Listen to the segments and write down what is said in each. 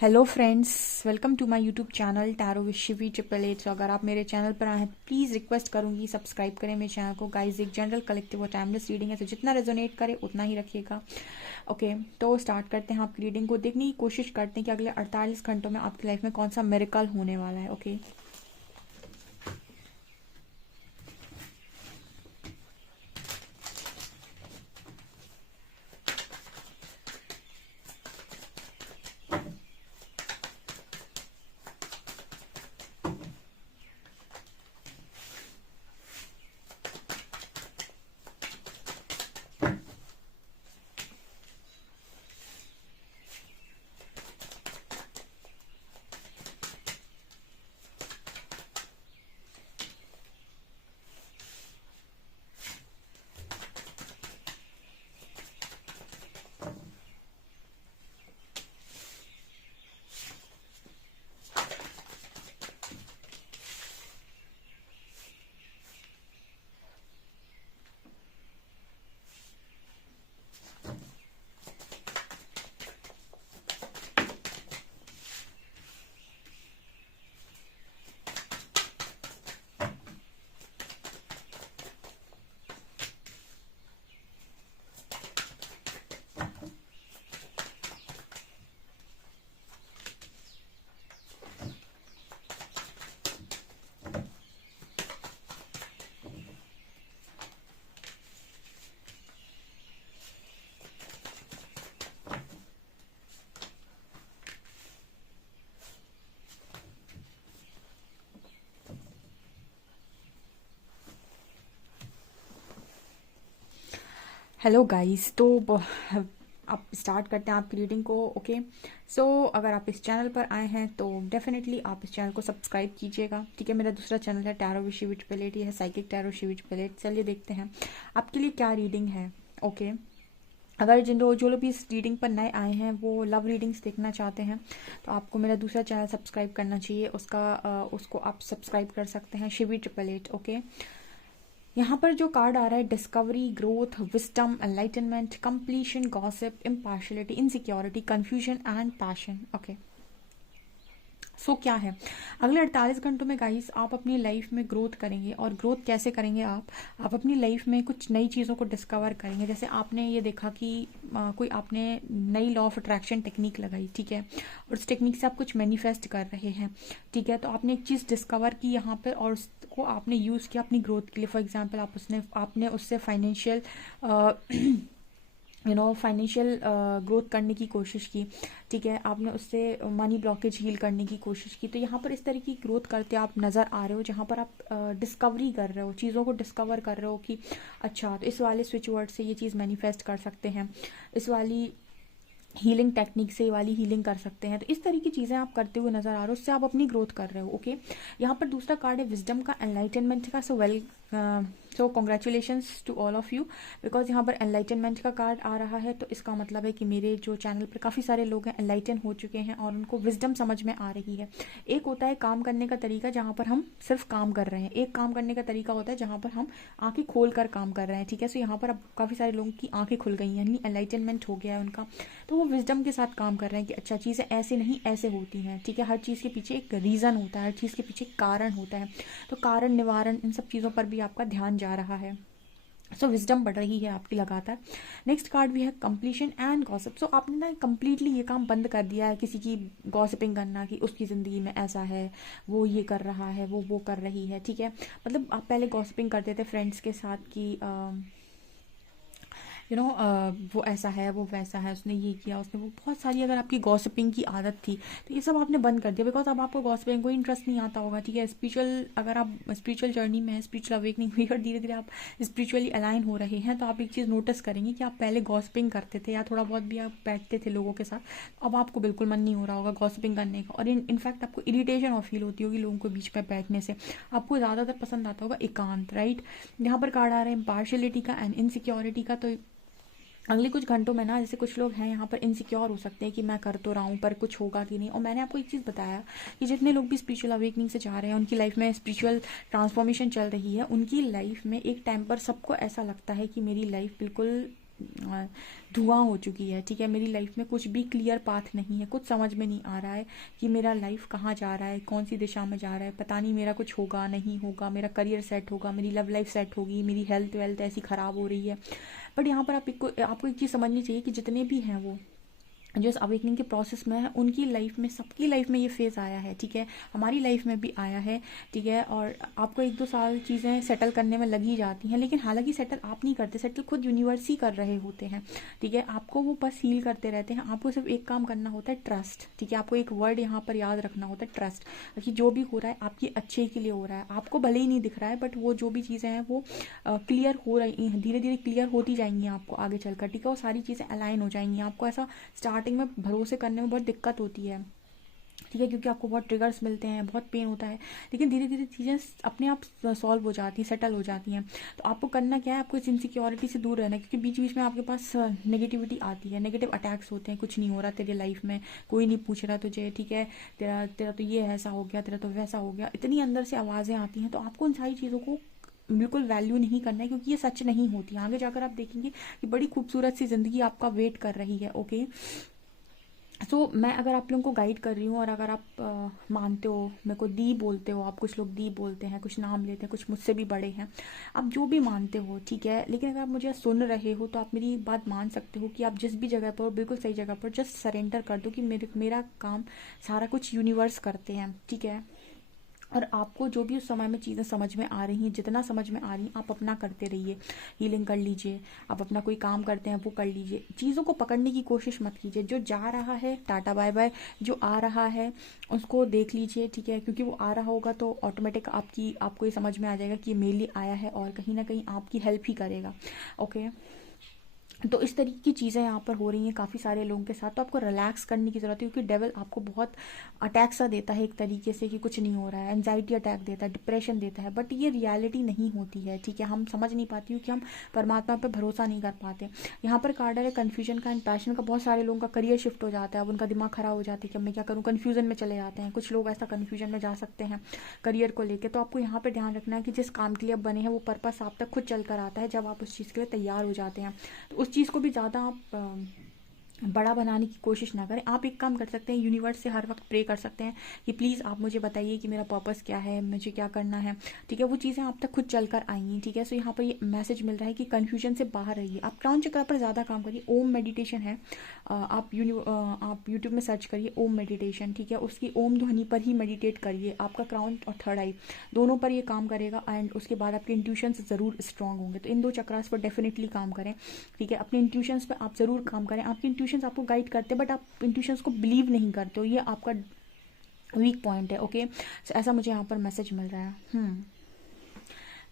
Hello friends, welcome to my YouTube channel tarot with Shivi triple eight. So अगर आप मेरे channel पर आए हैं प्लीज़ रिक्वेस्ट करूंगी सब्सक्राइब करें मेरे चैनल को। गाइज एक जनरल कलेक्टिव और टाइमलेस रीडिंग है, तो जितना रेजोनेट करे उतना ही रखिएगा। ओके, तो स्टार्ट करते हैं। आपकी रीडिंग को देखने की कोशिश करते हैं कि अगले 48 घंटों में आपकी लाइफ में कौन सा मिरेकल होने वाला है। Okay, hello guys. तो आप स्टार्ट करते हैं आपकी रीडिंग को। ओके, सो अगर आप इस चैनल पर आए हैं तो डेफिनेटली आप इस चैनल को सब्सक्राइब कीजिएगा। ठीक है, मेरा दूसरा चैनल है tarot with Shivi triple eight, ये है psychic tarot Shivi triple eight. चलिए देखते हैं आपके लिए क्या रीडिंग है। ओके, अगर जो लोग भी इस रीडिंग पर नए आए हैं वो लव रीडिंग्स देखना चाहते हैं तो आपको मेरा दूसरा चैनल सब्सक्राइब करना चाहिए। उसको आप सब्सक्राइब कर सकते हैं, शिवी ट्रिपल एट। ओके, यहाँ पर जो कार्ड आ रहा है, discovery, growth, wisdom, enlightenment, completion, gossip, impartiality, insecurity, confusion and passion. Okay, so क्या है अगले 48 घंटों में गाइस, आप अपनी लाइफ में ग्रोथ करेंगे। और ग्रोथ कैसे करेंगे? आप अपनी लाइफ में कुछ नई चीज़ों को डिस्कवर करेंगे। जैसे आपने ये देखा कि कोई आपने नई लॉ ऑफ अट्रैक्शन टेक्निक लगाई, ठीक है, और उस टेक्निक से आप कुछ मैनिफेस्ट कर रहे हैं। ठीक है, तो आपने एक चीज़ डिस्कवर की यहाँ पर और उसको आपने यूज़ किया अपनी ग्रोथ के लिए। फॉर एग्जाम्पल आपने उससे फाइनेंशियल फाइनेंशियल ग्रोथ करने की कोशिश की। ठीक है, आपने उससे मनी ब्लॉकेज हील करने की कोशिश की। तो यहाँ पर इस तरह की ग्रोथ करते आप नज़र आ रहे हो, जहाँ पर आप डिस्कवरी कर रहे हो, चीज़ों को डिस्कवर कर रहे हो कि अच्छा, तो इस वाले स्विच वर्ड से ये चीज़ मैनिफेस्ट कर सकते हैं, इस वाली हीलिंग टेक्निक से ये वाली हीलिंग कर सकते हैं। तो इस तरह की चीज़ें आप करते हुए नजर आ रहे हो, उससे आप अपनी ग्रोथ कर रहे हो। ओके, यहाँ पर दूसरा कार्ड है विजडम का, एनलाइटनमेंट का। So congratulations to all of you, because यहाँ पर एनलाइटनमेंट का कार्ड आ रहा है। तो इसका मतलब है कि मेरे जो चैनल पर काफ़ी सारे लोग हैं एनलाइटन हो चुके हैं और उनको विजडम समझ में आ रही है। एक होता है काम करने का तरीका जहाँ पर हम सिर्फ काम कर रहे हैं, एक काम करने का तरीका होता है जहाँ पर हम आंखें खोल कर काम कर रहे हैं। ठीक है, सो यहाँ पर अब काफ़ी सारे लोगों की आंखें खुल गई हैं, यानी एनलाइटनमेंट हो गया है उनका। तो वो विजडम के साथ काम कर रहे हैं कि अच्छा, चीज़ें ऐसे नहीं ऐसे होती हैं। ठीक है, हर चीज़ के पीछे एक रीज़न होता है, हर चीज़ के पीछे एक कारण होता है। तो कारण निवारण इन सब चीज़ों पर भी आपका ध्यान जा रहा है। सो विजडम बढ़ रही है आपकी लगातार। नेक्स्ट कार्ड भी है कंप्लीशन एंड गॉसिप। सो आपने ना कम्प्लीटली ये काम बंद कर दिया है किसी की गॉसिपिंग करना कि उसकी ज़िंदगी में ऐसा है, वो ये कर रहा है, वो कर रही है। ठीक है, मतलब आप पहले गॉसिपिंग करते थे फ्रेंड्स के साथ कि वो ऐसा है, वो वैसा है, उसने ये किया, उसने वो, बहुत सारी अगर आपकी गॉसिपिंग की आदत थी तो ये सब आपने बंद कर दिया, बिकॉज अब आपको गॉसिपिंग कोई इंटरेस्ट नहीं आता होगा। ठीक है, अगर आप स्पिरिचुअल जर्नी में है, स्पिरिचुअल अवेकनिंग हुई और धीरे धीरे आप स्पिरिचुअली अलाइन हो रहे हैं, तो आप एक चीज़ नोटिस करेंगे कि आप पहले गॉसिपिंग करते थे या थोड़ा बहुत भी आप बैठते थे लोगों के साथ, अब आपको बिल्कुल मन नहीं हो रहा होगा गॉसिपिंग करने का। और इनफैक्ट आपको इरिटेशन और फील होती होगी लोगों के बीच में बैठने से। आपको ज़्यादातर पसंद आता होगा एकांत। राइट, यहाँ पर कार्ड आ रहा है इम्पार्शलिटी का एंड इनसिक्योरिटी का। तो अगले कुछ घंटों में ना, जैसे कुछ लोग हैं यहाँ पर इनसिक्योर हो सकते हैं कि मैं कर तो रहा हूँ पर कुछ होगा कि नहीं। और मैंने आपको एक चीज़ बताया कि जितने लोग भी स्पिरिचुअल अवेकनिंग से जा रहे हैं, उनकी लाइफ में स्पिरिचुअल ट्रांसफॉर्मेशन चल रही है, उनकी लाइफ में एक टाइम पर सबको ऐसा लगता है कि मेरी लाइफ बिल्कुल धुआं हो चुकी है, ठीक है। मेरी लाइफ में कुछ भी क्लियर पाथ नहीं है, कुछ समझ में नहीं आ रहा है कि मेरा लाइफ कहाँ जा रहा है, कौन सी दिशा में जा रहा है। पता नहीं मेरा कुछ होगा नहीं होगा, मेरा करियर सेट होगा, मेरी लव लाइफ सेट होगी, मेरी हेल्थ वेल्थ ऐसी ख़राब हो रही है। बट यहाँ पर आपको एक चीज़ समझनी चाहिए कि जितने भी हैं वो जो इस अवेकनिंग के प्रोसेस में है, उनकी लाइफ में, सबकी लाइफ में ये फेज़ आया है, ठीक है। हमारी लाइफ में भी आया है, ठीक है। और आपको 1-2 साल चीज़ें सेटल करने में लगी जाती हैं, लेकिन हालांकि सेटल आप नहीं करते, सेटल खुद यूनिवर्स ही कर रहे होते हैं, ठीक है। आपको वो बस हील करते रहते हैं। आपको सिर्फ एक काम करना होता है, ट्रस्ट, ठीक है। आपको एक वर्ड यहाँ पर याद रखना होता है, ट्रस्ट, कि जो भी हो रहा है आपके अच्छे के लिए हो रहा है। आपको भले ही नहीं दिख रहा है, बट वो जो भी चीज़ें हैं वो क्लियर हो रही हैं, धीरे धीरे क्लियर होती जाएंगी आपको आगे चलकर, ठीक है। वो सारी चीज़ें अलाइन हो जाएंगी। आपको ऐसा स्टार्टिंग में भरोसे करने में बहुत दिक्कत होती है, ठीक है, क्योंकि आपको बहुत ट्रिगर्स मिलते हैं, बहुत पेन होता है, लेकिन धीरे धीरे चीज़ें अपने आप सॉल्व हो जाती हैं, सेटल हो जाती हैं। तो आपको करना क्या है, आपको इस इनसिक्योरिटी से दूर रहना है, क्योंकि बीच बीच में आपके पास नेगेटिविटी आती है, नेगेटिव अटैक्स होते हैं। कुछ नहीं हो रहा तेरी लाइफ में, कोई नहीं पूछ रहा तुझे, ठीक है, तेरा तेरा तो ये ऐसा हो गया, तेरा तो वैसा हो गया, इतनी अंदर से आवाज़ें आती हैं। तो आपको उन सारी चीज़ों को बिल्कुल वैल्यू नहीं करना है, क्योंकि ये सच नहीं होती। आगे जाकर आप देखेंगे कि बड़ी खूबसूरत सी ज़िंदगी आपका वेट कर रही है, ओके। मैं अगर आप लोगों को गाइड कर रही हूँ, और अगर आप मानते हो, मेरे को दी बोलते हो आप, कुछ लोग दी बोलते हैं, कुछ नाम लेते हैं, कुछ मुझसे भी बड़े हैं, आप जो भी मानते हो, ठीक है। लेकिन अगर आप मुझे सुन रहे हो तो आप मेरी बात मान सकते हो कि आप जिस भी जगह पर हो, बिल्कुल सही जगह पर, जस्ट सरेंडर कर दो कि मेरा काम सारा कुछ यूनिवर्स करते हैं, ठीक है। और आपको जो भी उस समय में चीज़ें समझ में आ रही हैं, जितना समझ में आ रही हैं आप अपना करते रहिए, हीलिंग कर लीजिए, आप अपना कोई काम करते हैं वो कर लीजिए। चीज़ों को पकड़ने की कोशिश मत कीजिए। जो जा रहा है टाटा बाय बाय, जो आ रहा है उसको देख लीजिए, ठीक है, क्योंकि वो आ रहा होगा तो ऑटोमेटिक आपको ये समझ में आ जाएगा कि ये मेरे लिए आया है और कहीं ना कहीं आपकी हेल्प ही करेगा, ओके। तो इस तरीके की चीज़ें यहाँ पर हो रही हैं काफ़ी सारे लोगों के साथ। तो आपको रिलैक्स करने की ज़रूरत है, क्योंकि डेविल आपको बहुत अटैक सा देता है एक तरीके से कि कुछ नहीं हो रहा है, एंजाइटी अटैक देता है, डिप्रेशन देता है, बट ये रियलिटी नहीं होती है, ठीक है। हम समझ नहीं पाती, क्योंकि हम परमात्मा पर भरोसा नहीं कर पाते। यहाँ पर कार्ड है कन्फ्यूजन का एंड पैशन का। बहुत सारे लोगों का करियर शिफ्ट हो जाता है, अब उनका दिमाग खराब हो जाता है कि अब मैं क्या करूँ, कन्फ्यूजन में चले जाते हैं। कुछ लोग ऐसा कन्फ्यूजन में जा सकते हैं करियर को लेकर। तो आपको यहाँ पर ध्यान रखना है कि जिस काम के लिए आप बने हैं वो पर्पस आप तक खुद चल कर आता है जब आप उस चीज़ के लिए तैयार हो जाते हैं। तो उस चीज़ को भी ज़्यादा आप बड़ा बनाने की कोशिश ना करें। आप एक काम कर सकते हैं, यूनिवर्स से हर वक्त प्रे कर सकते हैं कि प्लीज़ आप मुझे बताइए कि मेरा पर्पस क्या है, मुझे क्या करना है, ठीक है। वो चीज़ें आप तक खुद चल कर आएंगी, ठीक है। सो यहाँ पर ये मैसेज मिल रहा है कि कन्फ्यूजन से बाहर रहिए। आप क्राउन चक्र पर ज़्यादा काम करिए। ओम मेडिटेशन है, आप यूट्यूब में सर्च करिए ओम मेडिटेशन, ठीक है। उसकी ओम ध्वनि पर ही मेडिटेट करिए। आपका क्राउन और थर्ड आई दोनों पर ये काम करेगा, एंड उसके बाद आपके इंट्यूशंस ज़रूर स्ट्रांग होंगे। तो इन 2 चक्रास पर डेफिनेटली काम करें, ठीक है। अपने इंट्यूशंस पर आप ज़रूर काम करें। आपके इंट्यूशंस आपको गाइड करते हैं, बट आप इंट्यूशंस को बिलीव नहीं करते हो, ये आपका वीक पॉइंट है, ओके। ऐसा मुझे यहाँ पर मैसेज मिल रहा है।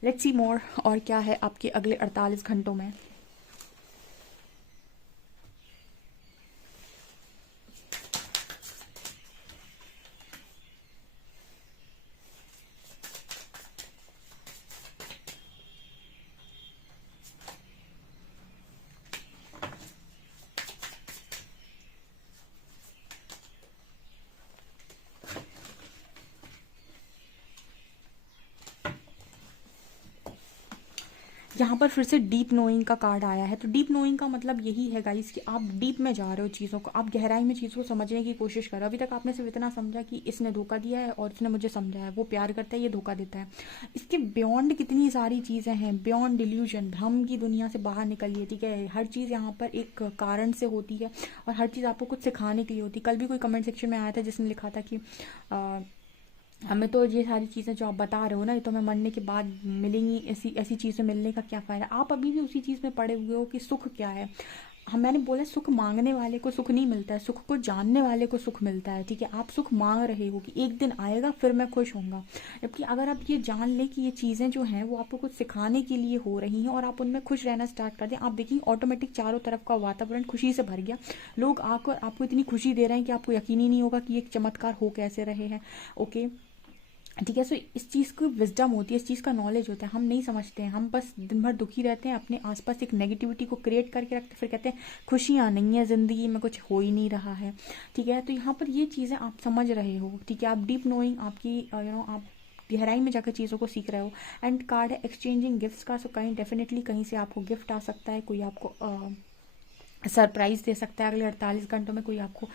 लेट्स सी मोर, और क्या है आपके अगले 48 घंटों में। यहाँ पर फिर से डीप नोइंग का कार्ड आया है। तो डीप नोइंग का मतलब यही है गाइस कि आप डीप में जा रहे हो चीज़ों को, आप गहराई में चीज़ों को समझने की कोशिश कर रहे हो। अभी तक आपने सिर्फ इतना समझा कि इसने धोखा दिया है और इसने मुझे समझा है, वो प्यार करता है, ये धोखा देता है। इसके बियॉन्ड कितनी सारी चीज़ें हैं, बियॉन्ड डिल्यूजन, भ्रम की दुनिया से बाहर निकलिए, ठीक है। हर चीज़ यहाँ पर एक कारण से होती है, और हर चीज़ आपको कुछ सिखाने के लिए होती है। कल भी कोई कमेंट सेक्शन में आया था जिसने लिखा था कि हमें तो ये सारी चीज़ें जो आप बता रहे हो ना, ये तो हमें मरने के बाद मिलेंगी, ऐसी ऐसी चीज़ें मिलने का क्या फ़ायदा। आप अभी भी उसी चीज़ में पड़े हुए हो कि सुख क्या है। मैंने बोला सुख मांगने वाले को सुख नहीं मिलता है, सुख को जानने वाले को सुख मिलता है, ठीक है। आप सुख मांग रहे हो कि एक दिन आएगा फिर मैं खुश होऊंगा, जबकि अगर आप ये जान लें कि ये चीज़ें जो हैं वो आपको कुछ सिखाने के लिए हो रही हैं और आप उनमें खुश रहना स्टार्ट कर दें, आप देखिए ऑटोमेटिक चारों तरफ का वातावरण खुशी से भर गया। लोग आकर आपको इतनी खुशी दे रहे हैं कि आपको यकीन ही नहीं होगा कि ये चमत्कार हो कैसे रहे हैं, ओके, ठीक है। सो इस चीज़ की विजडम होती है, इस चीज़ का नॉलेज होता है, हम नहीं समझते हैं। हम बस दिन भर दुखी रहते हैं, अपने आसपास एक नेगेटिविटी को क्रिएट करके रखते हैं, फिर कहते हैं खुशियाँ नहीं है ज़िंदगी में, कुछ हो ही नहीं रहा है, ठीक है। तो यहाँ पर ये चीज़ें आप समझ रहे हो, ठीक है। आप डीप नोइंग आपकी आप गहराई में जाकर चीज़ों को सीख रहे हो। एंड कार्ड है एक्सचेंजिंग गिफ्ट्स का, सो कहीं डेफिनेटली कहीं से आपको गिफ्ट आ सकता है, कोई आपको सरप्राइज दे सकता है, अगले 48 घंटों में कोई आपको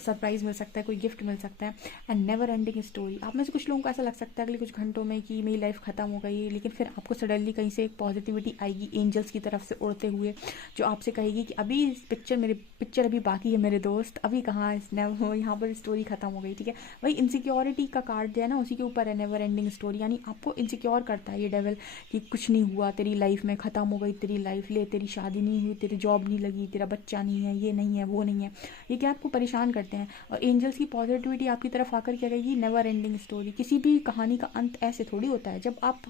सरप्राइज मिल सकता है, कोई गिफ्ट मिल सकता है। एंड नेवर एंडिंग स्टोरी, आप में से कुछ लोगों को ऐसा लग सकता है अगले कुछ घंटों में कि मेरी लाइफ खत्म हो गई, लेकिन फिर आपको सडनली कहीं से एक पॉजिटिविटी आएगी एंजल्स की तरफ से उड़ते हुए, जो आपसे कहेगी कि अभी पिक्चर अभी बाकी है मेरे दोस्त, अभी कहाँ यहाँ पर स्टोरी खत्म हो गई, ठीक है। वही इनसिक्योरिटी का कार्ड जो है ना, उसी के ऊपर है नेवर एंडिंग स्टोरी, यानी आपको इनसिक्योर करता है ये डेविल कि कुछ नहीं हुआ तेरी लाइफ में, खत्म हो गई तेरी लाइफ, ले तेरी शादी नहीं हुई, तेरी जॉब नहीं लगी, तेरा बच्चा नहीं है, ये नहीं है, वो नहीं है, ये क्या आपको परेशान करते हैं। और एंजल्स की पॉजिटिविटी आपकी तरफ आकर क्या कहेगी, नेवर एंडिंग स्टोरी। किसी भी कहानी का अंत ऐसे थोड़ी होता है, जब आप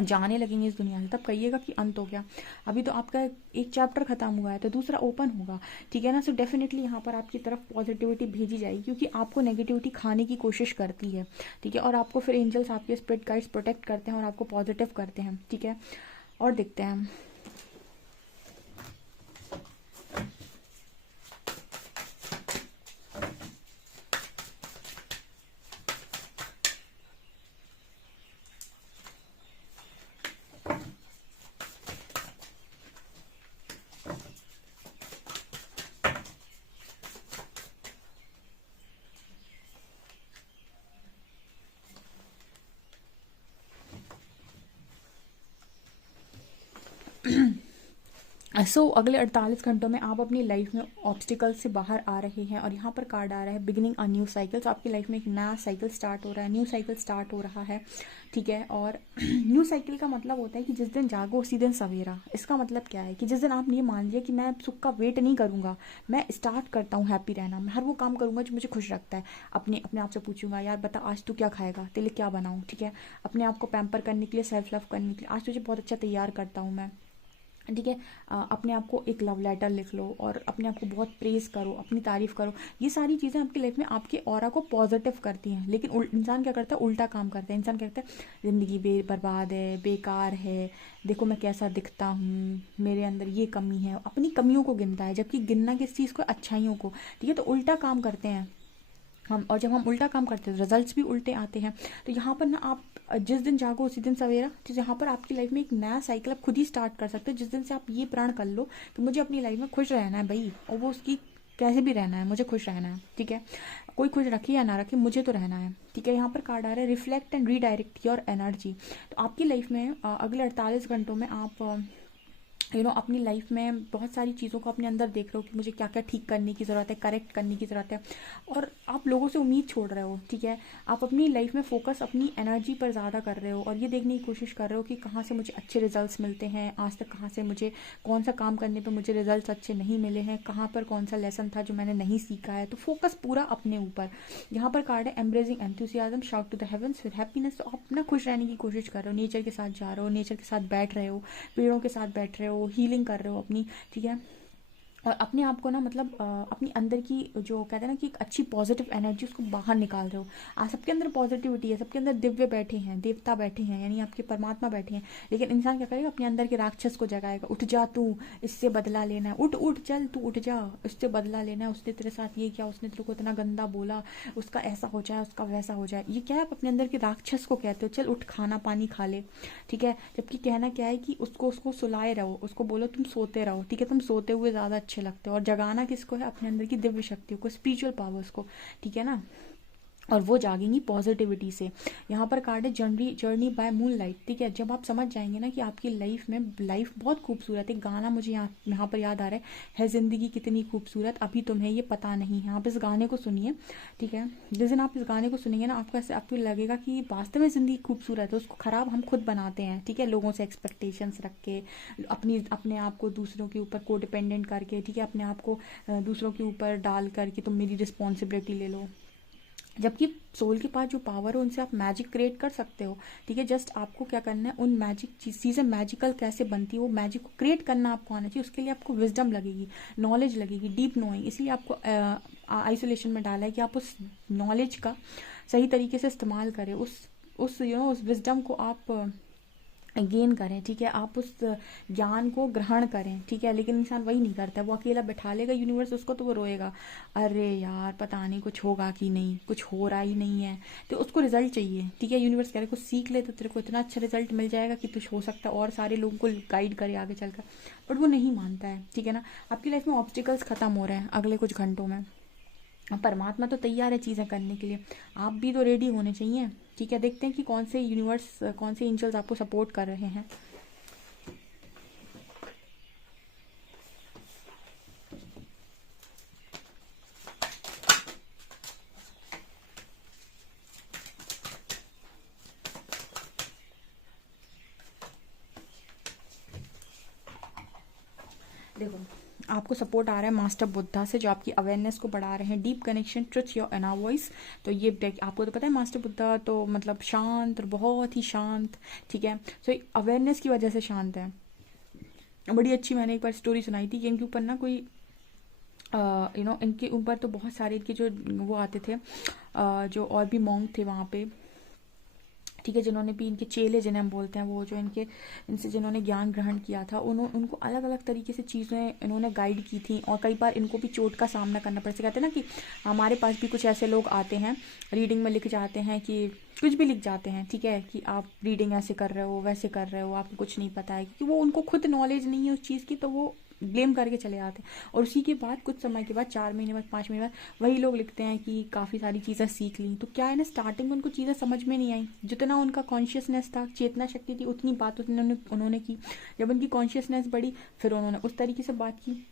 जाने लगेंगे इस दुनिया से तब कहिएगा कि अंत हो गया, अभी तो आपका एक चैप्टर खत्म हुआ है तो दूसरा ओपन होगा, ठीक है ना। सो डेफिनेटली यहाँ पर आपकी तरफ पॉजिटिविटी भेजी जाएगी, क्योंकि आपको नेगेटिविटी खाने की कोशिश करती है, ठीक है। और आपको फिर एंजल्स आपके स्पिरिट गाइड्स प्रोटेक्ट करते हैं और आपको पॉजिटिव करते हैं, ठीक है। और देखते हैं अगले 48 घंटों में आप अपनी लाइफ में ऑब्स्टिकल से बाहर आ रहे हैं। और यहाँ पर कार्ड आ रहा है बिगिनिंग अ न्यू साइकिल, तो आपकी लाइफ में एक नया साइकिल स्टार्ट हो रहा है, न्यू साइकिल स्टार्ट हो रहा है, ठीक है। और न्यू साइकिल का मतलब होता है कि जिस दिन जागो उसी दिन सवेरा। इसका मतलब क्या है कि जिस दिन आप ये मान लिया कि मैं सुख का वेट नहीं करूँगा, मैं स्टार्ट करता हूँ हैप्पी रहना, मैं हर वो काम करूँगा जो मुझे खुश रखता है। अपने आप से पूछूंगा, यार बता आज तू क्या खाएगा, तेरे लिए क्या बनाऊँ, ठीक है। अपने आप को पैम्पर करने के लिए, सेल्फ लव करने के लिए, आज तुझे बहुत अच्छा तैयार करता हूँ मैं, ठीक है। अपने आप को एक लव लेटर लिख लो और अपने आप को बहुत प्रेज़ करो, अपनी तारीफ़ करो। ये सारी चीज़ें आपकी लाइफ में आपके ऑरा को पॉजिटिव करती हैं। लेकिन इंसान क्या करता है, उल्टा काम करता है। इंसान क्या कहता है, ज़िंदगी बर्बाद है, बेकार है, देखो मैं कैसा दिखता हूँ, मेरे अंदर ये कमी है, अपनी कमियों को गिनता है, जबकि गिनना किस चीज़ को, अच्छाइयों को, ठीक है। तो उल्टा काम करते हैं हम, और जब हम उल्टा काम करते हैं रिजल्ट्स भी उल्टे आते हैं। तो यहाँ पर ना आप जिस दिन जागो उसी दिन सवेरा, तो यहाँ पर आपकी लाइफ में एक नया साइकिल आप खुद ही स्टार्ट कर सकते हो। जिस दिन से आप ये प्रण कर लो कि मुझे अपनी लाइफ में खुश रहना है भाई, और वो उसकी कैसे भी रहना है, मुझे खुश रहना है, ठीक है। कोई खुश रखे या ना रखे, मुझे तो रहना है, ठीक है। यहाँ पर कार्ड आ रहा है reflect and redirect your energy. तो आपकी लाइफ में अगले 48 घंटों में आप अपनी लाइफ में बहुत सारी चीज़ों को अपने अंदर देख रहे हो कि मुझे क्या क्या ठीक करने की ज़रूरत है, करेक्ट करने की ज़रूरत है। और आप लोगों से उम्मीद छोड़ रहे हो, ठीक है। आप अपनी लाइफ में फोकस अपनी एनर्जी पर ज़्यादा कर रहे हो और ये देखने की कोशिश कर रहे हो कि कहाँ से मुझे अच्छे रिजल्ट्स मिलते हैं, आज तक कहाँ से मुझे कौन सा काम करने पर मुझे रिजल्ट्स अच्छे नहीं मिले हैं, कहाँ पर कौन सा लेसन था जो मैंने नहीं सीखा है। तो फोकस पूरा अपने ऊपर। यहाँ पर कार्ड है embracing enthusiasm, shout to the heavens with happiness. तो आप अपना खुश रहने की कोशिश कर रहे हो, नेचर के साथ जा रहे हो, नेचर के साथ बैठ रहे हो, पेड़ों के साथ बैठ रहे हो, हीलिंग कर रहे हो अपनी, ठीक है। और अपने आप को ना मतलब अपनी अंदर की जो कहते हैं ना कि एक अच्छी पॉजिटिव एनर्जी, उसको बाहर निकाल रहे हो। सबके अंदर पॉजिटिविटी है, सबके अंदर दिव्य बैठे हैं, देवता बैठे हैं, यानी आपके परमात्मा बैठे हैं। लेकिन इंसान क्या करेगा, अपने अंदर के राक्षस को जगाएगा। उठ जा तू, इससे बदला लेना है, उठ उठ चल तू, उठ जा, इससे बदला लेना है, उसने तेरे साथ ये किया, उसने तेरे को इतना गंदा बोला, उसका ऐसा हो जाए, उसका वैसा हो जाए। ये क्या है, आप अपने अंदर के राक्षस को कहते हो, चल उठ खाना पानी खा ले, ठीक है। जबकि कहना क्या है कि उसको सुलाए रहो, उसको बोलो तुम सोते रहो, ठीक है। तुम सोते हुए ज़्यादा अच्छे लगते हो। और जगाना किसको है, अपने अंदर की दिव्य शक्तियों को, स्पिरिचुअल पावर्स को, ठीक है ना। और वो जागेंगी पॉजिटिविटी से। यहाँ पर कार्ड है जर्नी बाय मून लाइट, ठीक है। जब आप समझ जाएंगे ना कि आपकी लाइफ बहुत खूबसूरत है। गाना मुझे यहाँ पर याद आ रहा है ज़िंदगी कितनी खूबसूरत, अभी तुम्हें ये पता नहीं है। आप इस गाने को सुनिए, ठीक है। जिस दिन आप इस गाने को सुनेंगे ना, आपको लगेगा कि वास्तव में ज़िंदगी खूबसूरत है। उसको ख़राब हम खुद बनाते हैं, ठीक है, लोगों से एक्सपेक्टेशंस रख के, अपने आप को दूसरों के ऊपर को डिपेंडेंट करके, ठीक है, अपने आप को दूसरों के ऊपर डाल करके तुम मेरी रिस्पॉन्सिबिलिटी ले लो। जबकि सोल के पास जो पावर है उनसे आप मैजिक क्रिएट कर सकते हो, ठीक है। जस्ट आपको क्या करना है, उन मैजिक चीज़ें मैजिकल कैसे बनती है वो मैजिक को क्रिएट करना आपको आना चाहिए। उसके लिए आपको विजडम लगेगी, नॉलेज लगेगी, डीप नोइंग। इसलिए आपको आइसोलेशन में डाला है कि आप उस नॉलेज का सही तरीके से इस्तेमाल करें, उस विजडम को आप गेन करें, ठीक है, आप उस ज्ञान को ग्रहण करें, ठीक है। लेकिन इंसान वही नहीं करता, वो अकेला बैठा लेगा यूनिवर्स उसको, तो वो रोएगा, अरे यार पता नहीं कुछ होगा कि नहीं, कुछ हो रहा ही नहीं है। तो उसको रिजल्ट चाहिए, ठीक है। यूनिवर्स कह रहे कुछ सीख ले तो तेरे को इतना अच्छा रिजल्ट मिल जाएगा कि कुछ हो सकता है और सारे लोगों को गाइड करे आगे चलकर, बट वो नहीं मानता है, ठीक है ना। आपकी लाइफ में ऑब्स्टिकल्स खत्म हो रहे हैं अगले कुछ घंटों में, अब परमात्मा तो तैयार है चीज़ें करने के लिए, आप भी तो रेडी होने चाहिए, ठीक है। देखते हैं कि कौन से यूनिवर्स, कौन से एंजल्स आपको सपोर्ट कर रहे हैं। देखो, आपको सपोर्ट आ रहा है मास्टर बुद्धा से, जो आपकी अवेयरनेस को बढ़ा रहे हैं, deep connection, truth your inner voice. तो ये आपको तो पता है मास्टर बुद्धा तो मतलब शांत और बहुत ही शांत, ठीक है। तो अवेयरनेस की वजह से शांत है। बड़ी अच्छी, मैंने एक बार स्टोरी सुनाई थी कि इनके ऊपर ना कोई इनके ऊपर तो बहुत सारे इनके जो वो आते थे, जो और भी मॉन्क थे वहाँ पे, ठीक है, जिन्होंने भी इनके चेले जिन्हें हम बोलते हैं, वो जो इनसे जिन्होंने ज्ञान ग्रहण किया था, उनको अलग अलग तरीके से चीज़ें इन्होंने गाइड की थी, और कई बार इनको भी चोट का सामना करना पड़ सकता है ना। कि हमारे पास भी कुछ ऐसे लोग आते हैं, रीडिंग में लिख जाते हैं कि कुछ भी लिख जाते हैं, ठीक है, कि आप रीडिंग ऐसे कर रहे हो, वैसे कर रहे हो, आपको कुछ नहीं पता है, क्योंकि वो उनको खुद नॉलेज नहीं है उस चीज़ की, तो वो ब्लेम करके चले जाते हैं। और उसी के बाद कुछ समय के बाद, 4 महीने बाद, 5 महीने बाद, वही लोग लिखते हैं कि काफ़ी सारी चीज़ें सीख ली। तो क्या है ना, स्टार्टिंग में उनको चीज़ें समझ में नहीं आई, जितना उनका कॉन्शियसनेस था, चेतना शक्ति थी, उतनी बात उन्होंने की। जब उनकी कॉन्शियसनेस बढ़ी, फिर उन्होंने उस तरीके से बात की।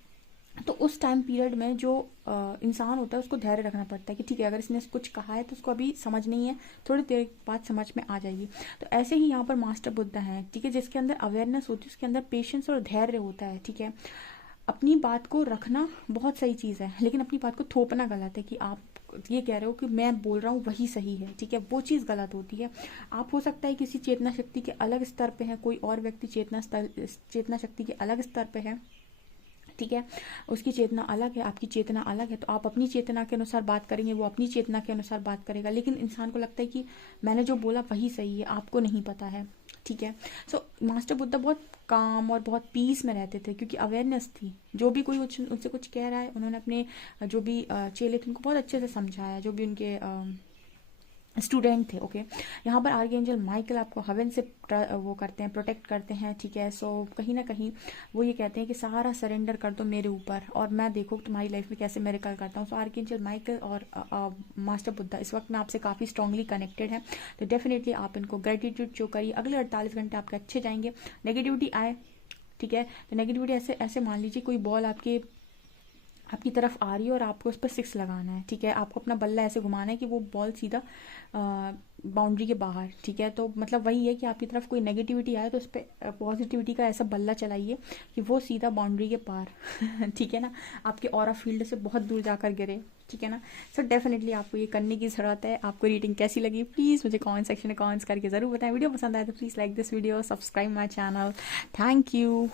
तो उस टाइम पीरियड में जो इंसान होता है उसको धैर्य रखना पड़ता है कि ठीक है, अगर इसने कुछ कहा है तो उसको अभी समझ नहीं है, थोड़ी देर बाद समझ में आ जाएगी। तो ऐसे ही यहाँ पर मास्टर बुद्धा है, ठीक है, जिसके अंदर अवेयरनेस होती है, उसके अंदर पेशेंस और धैर्य होता है, ठीक है। अपनी बात को रखना बहुत सही चीज़ है, लेकिन अपनी बात को थोपना गलत है, कि आप ये कह रहे हो कि मैं बोल रहा हूँ वही सही है, ठीक है, वो चीज़ गलत होती है। आप हो सकता है किसी चेतना शक्ति के अलग स्तर पे है, कोई और व्यक्ति चेतना शक्ति के अलग स्तर पे है, ठीक है, उसकी चेतना अलग है, आपकी चेतना अलग है। तो आप अपनी चेतना के अनुसार बात करेंगे, वो अपनी चेतना के अनुसार बात करेगा, लेकिन इंसान को लगता है कि मैंने जो बोला वही सही है, आपको नहीं पता है, ठीक है। सो मास्टर बुद्धा बहुत काम और बहुत पीस में रहते थे, क्योंकि अवेयरनेस थी। जो भी कोई उनसे कुछ कह रहा है, उन्होंने अपने जो भी चेले थे उनको बहुत अच्छे से समझाया, जो भी उनके स्टूडेंट थे, ओके। यहाँ पर आर्कएंजल माइकल आपको हेवन से वो करते हैं, प्रोटेक्ट करते हैं, ठीक है। सो कहीं ना कहीं वो ये कहते हैं कि सारा सरेंडर कर दो मेरे ऊपर, और मैं देखो तुम्हारी लाइफ में कैसे मिरेकल करता हूँ। सो आर्कएंजल माइकल और मास्टर बुद्धा इस वक्त में आपसे काफ़ी स्ट्रांगली कनेक्टेड है, तो डेफिनेटली आप इनको ग्रेटिट्यूड शो करिए। अगले 48 घंटे आपके अच्छे जाएंगे। नेगेटिविटी आए, ठीक है, तो नेगेटिविटी ऐसे ऐसे मान लीजिए कोई बॉल आपकी तरफ आ रही है और आपको उस पर 6 लगाना है, ठीक है। आपको अपना बल्ला ऐसे घुमाना है कि वो बॉल सीधा बाउंड्री के बाहर, ठीक है। तो मतलब वही है कि आपकी तरफ कोई नेगेटिविटी आए तो उस पर पॉजिटिविटी का ऐसा बल्ला चलाइए कि वो सीधा बाउंड्री के पार ठीक है ना, आपके ऑरा फील्ड से बहुत दूर जाकर गिरे, ठीक है ना। सो डेफिनेटली आपको ये करने की ज़रूरत है। आपको रीडिंग कैसी लगी प्लीज़ मुझे कमेंट सेक्शन में कमेंट्स करके ज़रूर बताएं। वीडियो पसंद आए तो please like this video, subscribe my channel. Thank you.